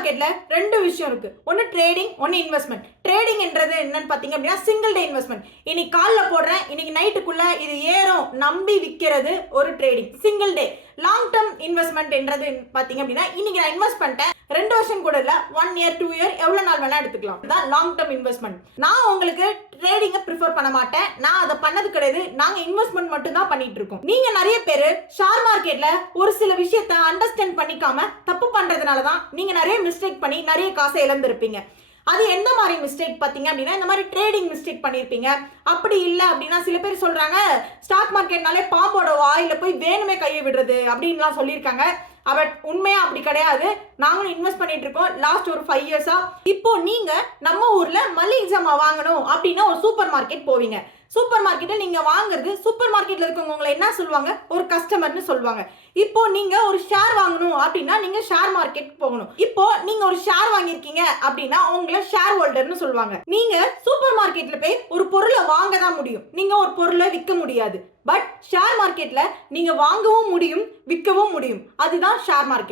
மார்க்கெட்ல ரெண்டு விஷயம் இருக்கு. ஒன்னு ட்ரேடிங், ஒன்னு இன்வெஸ்ட்மெண்ட். ட்ரேடிங் என்றது என்னன்னு பாத்தீங்க அப்படின்னா சிங்கிள் டே இன்வெஸ்ட்மெண்ட். இன்னைக்கு காலைல போடுறேன், இன்னைக்கு நைட்டுக்குள்ள இது ஏறும் நம்பி விற்கிறது ஒரு trading single day. Long term investment என்றது பாத்தீங்க அப்படின்னா இன்னைக்கு நான் இன்வெஸ்ட் பண்ணிட்டேன், 2 வருஷம் கூட இல்ல, 1 இயர் 2 இயர் எவ்வளவு நாள் வேணா எடுத்துக்கலாம். இதுதான் லாங் டேர்ம் இன்வெஸ்ட்மெண்ட். நான் உங்களுக்கு ட்ரேடிங்க ப்ரிஃபர் பண்ண மாட்டேன், நான் அதை பண்ணது கிடையாது. நாங்க இன்வெஸ்ட்மெண்ட் மட்டும் தான் பண்ணிட்டு இருக்கோம். நீங்க நிறைய பேர் ஷேர் மார்க்கெட்ல ஒரு சில விஷயத்தை அண்டர்ஸ்டாண்ட் பண்ணிக்காம தப்பு பண்றதுனால தான் நீங்க நிறைய மிஸ்டேக் பண்ணி நிறைய காசை இழந்திருப்பீங்க. அது எந்த மாதிரி மிஸ்டேக் பாத்தீங்க அப்படின்னா இந்த மாதிரி ட்ரேடிங் மிஸ்டேக் பண்ணிருப்பீங்க. அப்படி இல்லை அப்படின்னா சில பேர் சொல்றாங்க ஸ்டாக் மார்க்கெட்னாலே பாம்போட வாயில போய் வேணுமே கையை விடுறது அப்படின்லாம் சொல்லியிருக்காங்க. பட் உண்மையா அப்படி கிடையாது. நாங்களும் இன்வெஸ்ட் பண்ணிட்டு இருக்கோம் லாஸ்ட் ஒரு 5 இயர்ஸா. இப்போ நீங்க நம்ம ஊர்ல மளிகை ஜாமான் வாங்கணும் அப்படின்னா ஒரு சூப்பர் மார்க்கெட் போவீங்க. சூப்பர் மார்க்கெட்ல நீங்க வாங்குறது, சூப்பர் மார்க்கெட்ல இருக்கவங்க உங்களை என்ன சொல்லுவாங்க, ஒரு கஸ்டமர்னு சொல்லுவாங்க. இப்போ நீங்க ஒரு ஷேர் வாங்கணும் அப்படின்னா நீங்க ஷேர் மார்க்கெட் போகணும். இப்போ நீங்க ஒரு ஷேர் வாங்கியிருக்கீங்க அப்படின்னா உங்களை ஷேர் ஹோல்டர்னு சொல்லுவாங்க. நீங்க சூப்பர் மார்க்கெட்ல போய் ஒரு பொருளை வாங்க தான் முடியும், நீங்க ஒரு பொருளை விற்க முடியாது. பட் ஷேர் மார்க்கெட்ல நீங்க வாங்கவும் முடியும், விற்கவும் முடியும். அதுதான் ஷேர் மார்க்கெட்.